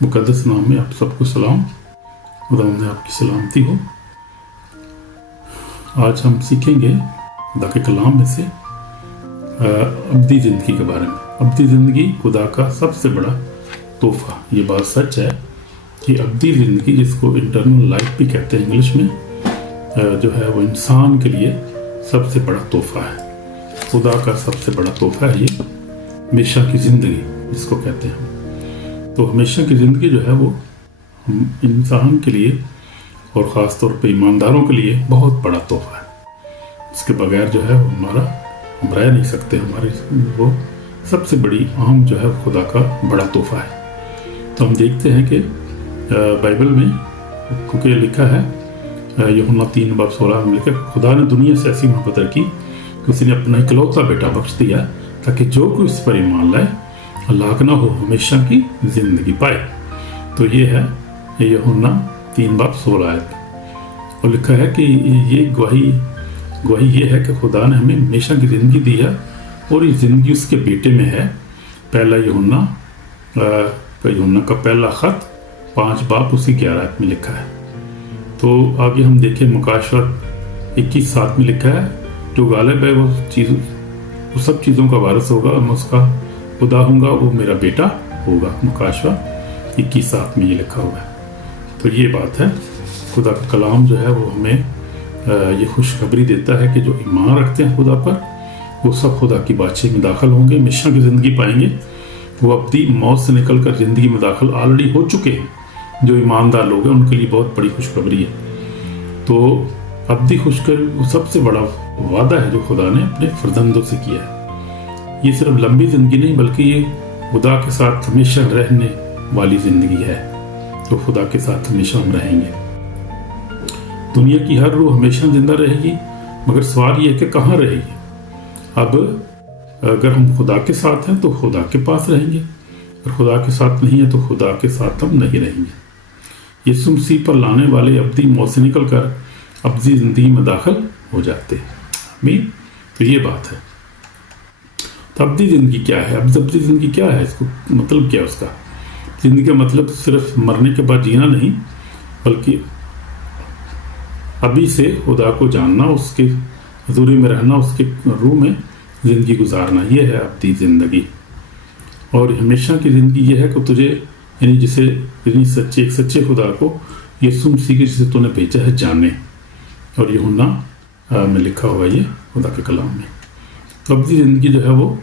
मुक़द्दस नाम में आप सबको सलाम। खुदा में आपकी सलामती हो। आज हम सीखेंगे खुदा के कलाम में से अब्दी ज़िंदगी के बारे में। अब्दी ज़िंदगी खुदा का सबसे बड़ा तोहफ़ा। ये बात सच है कि अब्दी ज़िंदगी, जिसको इंटरनल लाइफ भी कहते हैं इंग्लिश में, जो है वो इंसान के लिए सबसे बड़ा तोहफ़ा है। खुदा का सबसे बड़ा तोहफ़ा है ये हमेशा की ज़िंदगी, जिसको कहते हैं। तो हमेशा की ज़िंदगी जो है वो इंसान के लिए और ख़ास तौर पे ईमानदारों के लिए बहुत बड़ा तोहफ़ा है। इसके बगैर जो है वो हम रह नहीं सकते। हमारी वो सबसे बड़ी अहम जो है खुदा का बड़ा तोहफ़ा है। तो हम देखते हैं कि बाइबल में क्योंकि लिखा है, यूहन्ना 3:16 में लिखा, खुदा ने दुनिया से ऐसी मोहब्बत रखी कि उसने अपना इकलौता बेटा बख्श दिया ताकि जो कोई इस पर ईमान लाए हलाक ना हो, हमेशा की ज़िंदगी पाए। तो ये है यूहन्ना 3:16 और लिखा है कि ये गवाही ये है कि खुदा ने हमें हमेशा की ज़िंदगी दी है और ये ज़िंदगी उसके बेटे में है। पहला यूहन्ना का पहला ख़त 5:11 में लिखा है। तो आगे हम देखें मुकाशवत 21:7 में लिखा है, जो गालिब है वो सब चीज़ों का वारिस होगा, मैं उसका खुदा हूँगा, वो मेरा बेटा होगा। मुकाशवत 21:7 में ये लिखा हुआ है। तो ये बात है, खुदा का कलाम जो है वो हमें ये खुशखबरी देता है कि जो ईमान रखते हैं खुदा पर, वो सब खुदा की बादशाही में दाखिल होंगे, हमेशा की ज़िंदगी पाएंगे। वो अपनी मौत से निकल कर ज़िंदगी में दाखिल ऑलरेडी हो चुके हैं। जो ईमानदार लोग हैं उनके लिए बहुत बड़ी खुशखबरी है। तो अब्दी खुशखबरी वो सबसे बड़ा वादा है जो खुदा ने अपने फर्जंदों से किया है। ये सिर्फ लंबी ज़िंदगी नहीं, बल्कि ये खुदा के साथ हमेशा रहने वाली ज़िंदगी है। तो खुदा के साथ हमेशा हम रहेंगे। दुनिया की हर रूह हमेशा जिंदा रहेगी, मगर सवाल ये है कि कहाँ रहेगी। अब अगर हम खुदा के साथ हैं तो खुदा के पास रहेंगे, और खुदा के साथ नहीं है तो खुदा के साथ हम नहीं रहेंगे। यीशु मसीह पर लाने वाले अब्दी मौत से निकल कर अब्दी ज़िंदगी में दाखिल हो जाते हैं। आमीन। तो ये बात है। तो अब्दी ज़िंदगी क्या है? अब्दी ज़िंदगी क्या है? इसको मतलब क्या है उसका? ज़िंदगी का मतलब सिर्फ मरने के बाद जीना नहीं, बल्कि अभी से खुदा को जानना, उसके हज़ूरी में रहना, उसके रूह में ज़िंदगी गुजारना, ये है अब्दी ज़िंदगी। और हमेशा की ज़िंदगी ये है कि तुझे, यानी जिसे एक सच्चे खुदा को, यीशु मसीह के जिसे तूने भेजा है, जाने। और यूहन्ना में लिखा हुआ ये खुदा के कलाम में। तो अब्दी ज़िंदगी जो है वो